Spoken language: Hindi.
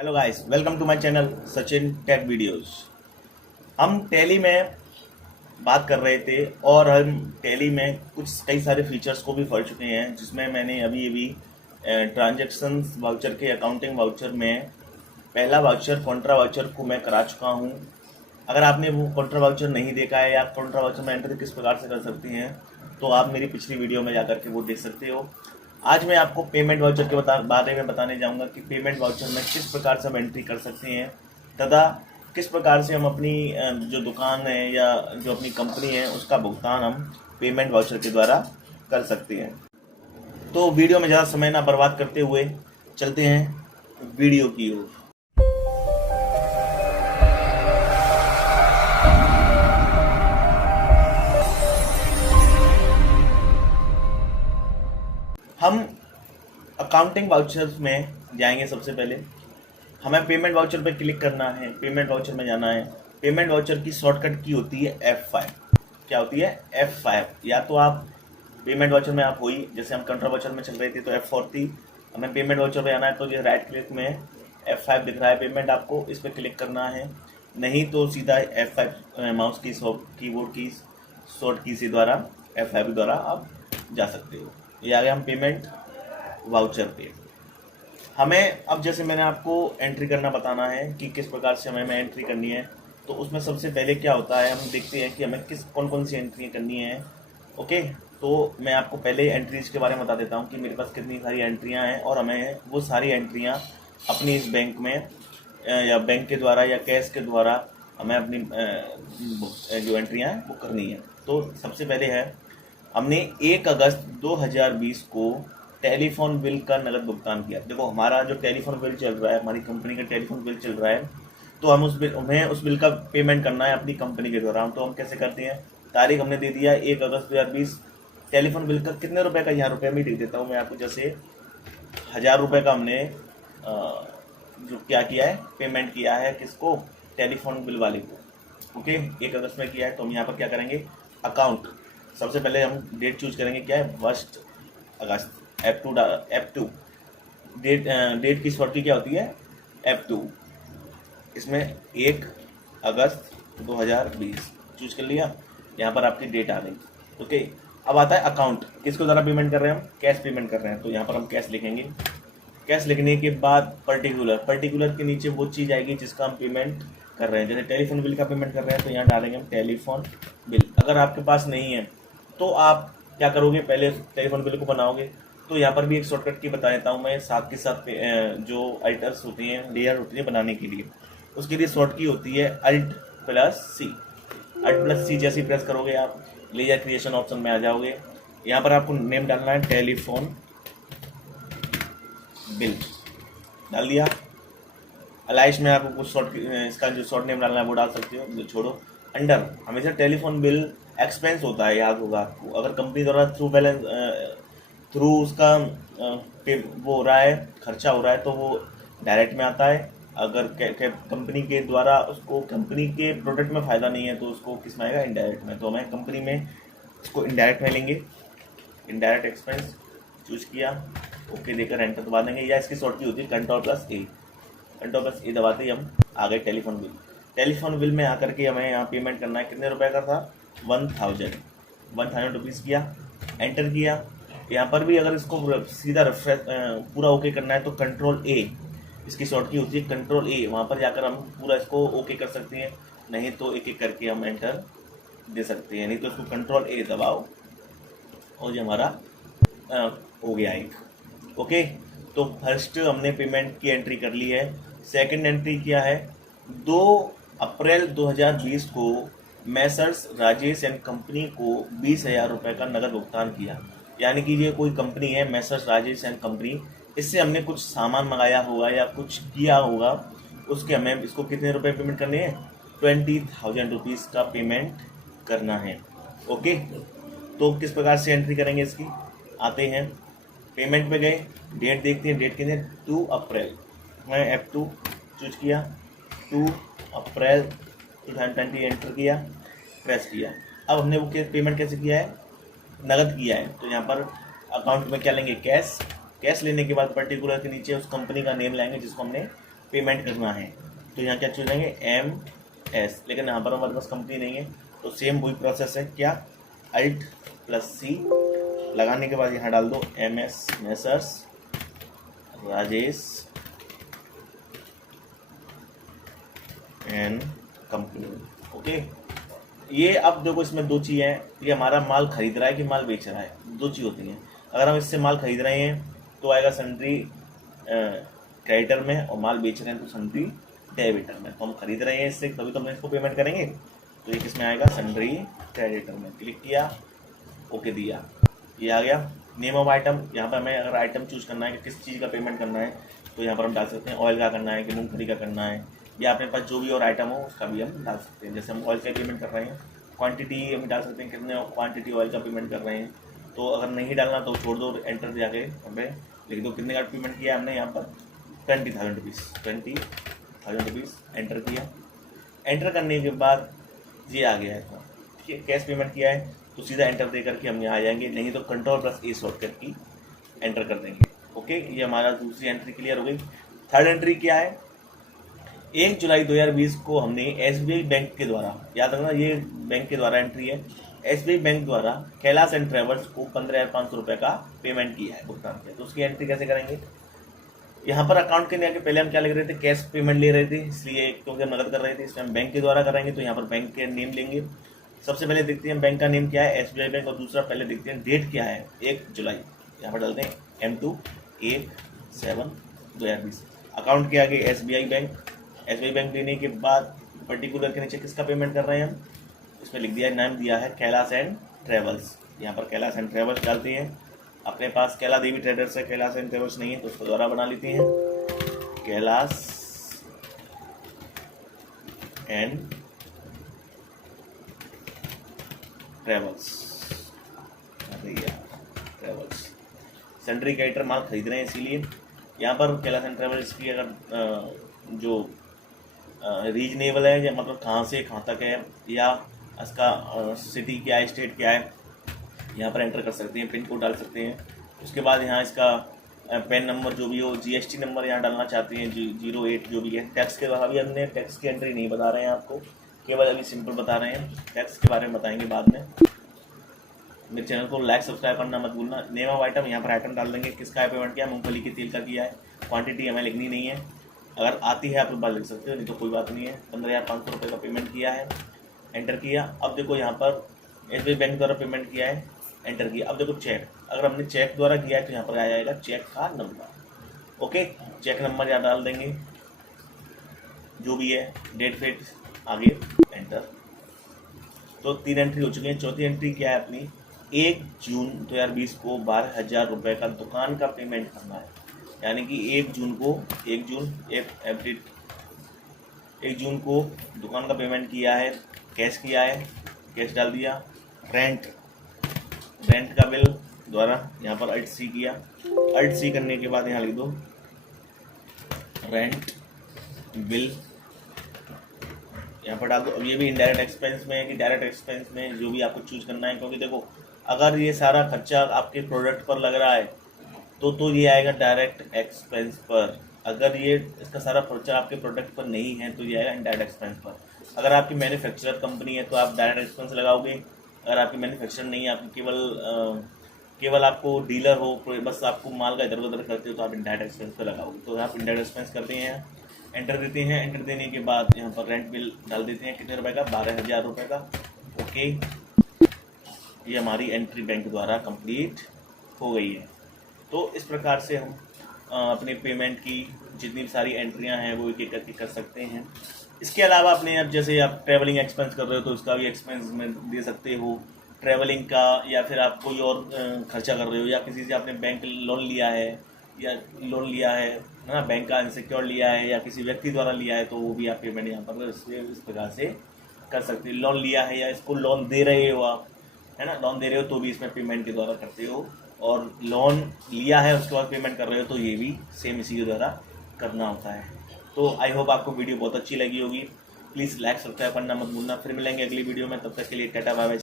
Hello guys, welcome to my channel Sachin tech videos. हम टैली में बात कर रहे थे और हम टैली में कुछ कई सारे फीचर्स को भी पढ़ चुके हैं, जिसमें मैंने अभी अभी ट्रांजैक्शंस वाउचर के अकाउंटिंग वाउचर में पहला वाउचर कॉन्ट्रा वाउचर को मैं करा चुका हूं। अगर आपने वो कॉन्ट्रा वाउचर नहीं देखा है या कॉन्ट्रा वाउचर में एंट्री किस प्रकार से कर सकते हैं, तो आप मेरी पिछली वीडियो में जाकर के वो देख सकते हो। आज मैं आपको पेमेंट वाउचर के बारे में बताने जाऊंगा कि पेमेंट वाउचर में किस प्रकार से हम एंट्री कर सकते हैं तथा किस प्रकार से हम अपनी जो दुकान है या जो अपनी कंपनी है उसका भुगतान हम पेमेंट वाउचर के द्वारा कर सकते हैं। तो वीडियो में ज़्यादा समय ना बर्बाद करते हुए चलते हैं वीडियो की ओर। हम अकाउंटिंग वाउचर्स में जाएंगे। सबसे पहले हमें पेमेंट वाउचर पर क्लिक करना है, पेमेंट वाउचर में जाना है। पेमेंट वाउचर की शॉर्टकट की होती है F5। क्या होती है? F5। या तो आप पेमेंट वाउचर में आप हुई, जैसे हम कंट्रा वाउचर में चल रहे थे तो F4 थी। हमें पेमेंट वाउचर में आना है तो ये राइट क्लिक में F5 दिख रहा है पेमेंट, आपको इस पर क्लिक करना है। नहीं तो सीधा F5 माउस की कीबोर्ड की शॉर्ट की से द्वारा F5 द्वारा आप जा सकते हो। ये आ गया हम पेमेंट वाउचर पे। हमें अब जैसे मैंने आपको एंट्री करना बताना है कि किस प्रकार से हमें एंट्री करनी है, तो उसमें सबसे पहले क्या होता है, हम देखते हैं कि हमें कौन कौन सी एंट्री करनी है। ओके, तो मैं आपको पहले एंट्रीज के बारे में बता देता हूँ कि मेरे पास कितनी सारी एंट्रियाँ हैं और हमें वो सारी एंट्रियाँ अपनी इस बैंक में या बैंक के द्वारा या कैश के द्वारा हमें अपनी जो एंट्रियाँ हैं वो करनी है। तो सबसे पहले है, हमने 1 अगस्त 2020 को टेलीफोन बिल का नगद भुगतान किया। देखो, हमारा जो टेलीफोन बिल चल रहा है, हमारी कंपनी का टेलीफोन बिल चल रहा है, तो हम हमें उस बिल का पेमेंट करना है अपनी कंपनी के द्वारा। तो हम कैसे करते हैं, तारीख हमने दे दिया 1 अगस्त 2020। टेलीफोन बिल का कितने रुपए का, यहाँ रुपये में दे देता हूँ मैं आपको। जैसे 1000 रुपये का हमने जो क्या किया है, पेमेंट किया है किसको, टेलीफोन बिल वाले को। ओके, 1 अगस्त में किया है। तो हम यहाँ पर क्या करेंगे, अकाउंट, सबसे पहले हम डेट चूज करेंगे, क्या है, 1 अगस्त। F2 डेट की शॉर्ट की क्या होती है, F2। इसमें 1 अगस्त 2020 चूज कर लिया, यहाँ पर आपकी डेट आ गई। ओके, अब आता है अकाउंट, किसको द्वारा पेमेंट कर रहे हैं हम, कैश पेमेंट कर रहे हैं। तो यहाँ पर हम कैश लिखेंगे। कैश लिखने के बाद पर्टिकुलर के नीचे वो चीज़ आएगी जिसका हम पेमेंट कर रहे हैं। जैसे टेलीफोन बिल का पेमेंट कर रहे हैं तो यहाँ डालेंगे हम टेलीफोन बिल। अगर आपके पास नहीं है तो आप क्या करोगे, पहले टेलीफोन बिल को बनाओगे। तो यहाँ पर भी एक शॉर्टकट की बता देता हूँ मैं, साथ के साथ जो आइटम्स होती हैं, लेयर होती है बनाने के लिए, उसके लिए शॉर्ट की होती है Alt+C। Alt+C जैसे प्रेस करोगे आप लेयर क्रिएशन ऑप्शन में आ जाओगे। यहाँ पर आपको नेम डालना है टेलीफोन बिल, डाल दिया। अलाइश में आपको कुछ इसका जो शॉर्ट नेम डालना है वो डाल सकते हो, जो छोड़ो। अंडर हमेशा टेलीफोन बिल एक्सपेंस होता है, याद होगा आपको। अगर कंपनी द्वारा थ्रू उसका वो हो रहा है, खर्चा हो रहा है, तो वो डायरेक्ट में आता है। अगर कंपनी के द्वारा उसको, कंपनी के प्रोडक्ट में फ़ायदा नहीं है तो उसको किस में आएगा, इनडायरेक्ट में। तो हमें कंपनी में इसको इनडायरेक्ट में लेंगे, इनडायरेक्ट एक्सपेंस चूज किया, ओके देकर एंटर दबा देंगे। या इसकी शॉर्ट की होती है Ctrl+A। Ctrl+A दबाते ही हम आ गए टेलीफोन बिल। टेलीफोन बिल में आकर के हमें यहाँ पेमेंट करना है, कितने रुपए का था, 1000 रुपीज़ किया, एंटर किया। यहाँ पर भी अगर इसको सीधा रिफ्रेश पूरा ओके करना है तो Ctrl+A, इसकी शॉर्ट की होती है Ctrl+A। वहाँ पर जाकर हम पूरा इसको ओके कर सकते हैं, नहीं तो एक एक करके हम एंटर दे सकते हैं। नहीं तो इसको Ctrl+A दबाओ और ये हमारा हो गया एक। ओके, तो फर्स्ट हमने पेमेंट की एंट्री कर ली है। सेकंड एंट्री क्या है, 2 अप्रैल 2020 को मैसर्स राजेश एंड कंपनी को 20,000 रुपये का नगद भुगतान किया। यानी कि ये कोई कंपनी है, मैसर्स राजेश एंड कंपनी, इससे हमने कुछ सामान मंगाया होगा या कुछ किया होगा, उसके हमें इसको कितने रुपए पेमेंट करने हैं, 20,000 रुपीज़ का पेमेंट करना है। ओके, तो किस प्रकार से एंट्री करेंगे इसकी, आते हैं पेमेंट पे गए, डेट देखते हैं, डेट कितने, 2 अप्रैल। मैं F2 चूज किया, 2 अप्रैल 2020 एंटर किया, प्रेस किया। अब हमने वो पेमेंट कैसे किया है, नगद किया है। तो यहाँ पर अकाउंट में क्या लेंगे, कैश। कैश लेने के बाद पर्टिकुलर के नीचे उस कंपनी का नेम लाएंगे जिसको हमने पेमेंट करना है तो यहाँ क्या चुनेंगे MS, लेकिन यहाँ पर हमारे पास कंपनी नहीं है तो सेम वही प्रोसेस है। क्या, Alt+C लगाने के बाद यहाँ डाल दो MS messrs Rajesh and company. Okay, ये अब देखो इसमें दो चीज़ें हैं, ये हमारा माल खरीद रहा है कि माल बेच रहा है, दो चीज़ होती हैं। अगर हम इससे माल खरीद रहे हैं तो आएगा सन्ड्री क्रेडिटर में, और माल बेच रहे हैं तो सन्ड्री डेबिटर में। तो हम खरीद रहे हैं इससे, तभी तो हम इसको पेमेंट करेंगे, तो ये किसमें आएगा, सन्ड्री क्रेडिटर में। क्लिक किया, ओके दिया, ये आ गया। नेम ऑफ आइटम, यहाँ पर हमें अगर आइटम चूज करना है कि किस चीज़ का पेमेंट करना है तो यहाँ पर हम डाल सकते हैं ऑयल का करना है कि मूंगफली का करना है, या अपने पास जो भी और आइटम हो उसका भी हम डाल सकते हैं। जैसे हम ऑयल का पेमेंट कर रहे हैं, क्वांटिटी हम डाल सकते हैं कितने क्वांटिटी ऑयल का पेमेंट कर रहे हैं। तो अगर नहीं डालना तो छोड़ दो, एंटर जाके हमें लिख दो कितने का पेमेंट किया हमने, यहाँ पर 20,000 रुपीज़, 20,000 रुपीज़ एंटर किया। एंटर करने के बाद ये आ गया है, ठीक है, कैश पेमेंट किया है तो सीधा एंटर दे करके हम यहाँ आ जाएंगे, नहीं तो Ctrl+A शॉर्टकट की एंटर कर देंगे। ओके, ये हमारा दूसरी एंट्री क्लियर हो गई। थर्ड एंट्री क्या है, 1 जुलाई 2020 को हमने SBI बैंक के द्वारा, याद रखना ये बैंक के द्वारा एंट्री है, SBI बैंक द्वारा कैलाश एंड ट्रेवल्स को 15,500 रुपये का पेमेंट किया है, भुगतान किया। तो उसकी एंट्री कैसे करेंगे, यहाँ पर अकाउंट के आगे पहले हम क्या लिख रहे थे, कैश पेमेंट ले रहे थे, इसलिए क्योंकि हम नकद कर रहे थे, इसमें हम बैंक के द्वारा कराएंगे तो यहाँ पर बैंक के नेम लेंगे। सबसे पहले देखते हैं बैंक का नेम क्या है, SBI बैंक, और दूसरा पहले देखते हैं डेट क्या है, 1 जुलाई, यहाँ पर डालते हैं M2/8/7/2020। अकाउंट के आगे SBI बैंक लेने के बाद पर्टिकुलर के नीचे किसका पेमेंट कर रहे हैं हम, इसमें लिख दिया, नाम दिया है कैलाश एंड ट्रेवल्स, यहाँ पर कैलाश एंड ट्रेवल्स डालते हैं। अपने पास कैला देवी ट्रेडर्स है, कैलाश एंड ट्रेवल्स नहीं है तो उसको दोबारा बना लेते हैं, Kailash and travels. Sundry creditor माल खरीद रहे हैं इसीलिए यहाँ पर कैलाश एंड ट्रेवल्स की अगर जो रीजनेबल है, या मतलब कहाँ से कहाँ तक है, या इसका सिटी क्या है, स्टेट क्या है, यहाँ पर एंटर कर सकते हैं, पिन कोड डाल सकते हैं। उसके बाद यहाँ इसका पैन नंबर जो भी हो, GST नंबर यहाँ डालना चाहते हैं, 08 जो भी है। टैक्स के बाद अभी हमने टैक्स की एंट्री नहीं बता रहे हैं आपको, केवल अभी सिंपल बता रहे हैं, टैक्स के बारे में बताएंगे बाद में। मेरे चैनल को लाइक सब्सक्राइब करना मत भूलना। नेम ऑफ आइटम, यहाँ पर आइटम डाल देंगे, किसका पेमेंट किया, मूंगफली के तेल का किया है। क्वांटिटी हमें लिखनी नहीं है, अगर आती है आप बात लिख सकते हो, नहीं तो कोई बात नहीं है। 15,500 रुपये का पेमेंट किया है, एंटर किया। अब देखो यहाँ पर SBI बैंक द्वारा पेमेंट किया है, एंटर किया। अब देखो चेक, अगर हमने चेक द्वारा किया है तो यहाँ पर आ जाएगा चेक का नंबर। ओके, चेक नंबर यहाँ डाल देंगे, जो भी है, डेट फेट आगे एंटर। तो 3 एंट्री हो चुकी हैं। चौथी एंट्री क्या है अपनी, 1 जून 2020 को 12,000 रुपये का दुकान का पेमेंट करना है, यानी कि 1 जून को दुकान का पेमेंट किया है, कैश किया है, कैश डाल दिया। रेंट का बिल द्वारा यहाँ पर Alt+C किया, Alt+C करने के बाद यहाँ लिख दो रेंट बिल, यहाँ पर डाल दो। अब ये भी इनडायरेक्ट एक्सपेंस में है कि डायरेक्ट एक्सपेंस में, जो भी आपको चूज करना है, क्योंकि देखो अगर ये सारा खर्चा आपके प्रोडक्ट पर लग रहा है तो ये आएगा डायरेक्ट एक्सपेंस पर। अगर ये इसका सारा खर्चा आपके प्रोडक्ट पर नहीं है तो ये आएगा इनडायरेक्ट एक्सपेंस पर। अगर आपकी मैन्युफैक्चरर कंपनी है तो आप डायरेक्ट एक्सपेंस लगाओगे। अगर आपकी मैन्युफैक्चर नहीं है, आपकी केवल आपको डीलर हो, बस आपको माल का इधर उधर करते हो, तो आप इनडायरेक्ट एक्सपेंस पर लगाओगे। तो आप इनडायरेक्ट एक्सपेंस करते हैं, एंटर देते हैं। एंटर देने के बाद यहाँ पर रेंट बिल डाल देते हैं, कितने रुपए का, 12,000 रुपये का। ओके, ये हमारी एंट्री बैंक द्वारा कंप्लीट हो गई है। तो इस प्रकार से हम अपने पेमेंट की जितनी सारी एंट्रियां हैं वो एक एक करके कर सकते हैं। इसके अलावा अपने अब जैसे आप ट्रैवलिंग एक्सपेंस कर रहे हो तो उसका भी एक्सपेंस में दे सकते हो, ट्रैवलिंग का, या फिर आप कोई और खर्चा कर रहे हो, या किसी से आपने बैंक लोन लिया है ना, बैंक का अनसिक्योर लिया है, या किसी व्यक्ति द्वारा लिया है, तो वो भी आप पेमेंट यहाँ पर इस प्रकार से कर सकते हो। लोन लिया है या इसको लोन दे रहे हो आप, है ना, लोन दे रहे हो तो भी इसमें पेमेंट के द्वारा करते हो, और लोन लिया है उसके बाद पेमेंट कर रहे हो तो ये भी सेम इसी के द्वारा करना होता है। तो आई होप आपको वीडियो बहुत अच्छी लगी होगी। प्लीज़ लाइक सब्सक्राइब करना मत भूलना। फिर मिलेंगे अगली वीडियो में, तब तक के लिए टाटा बाय बाय।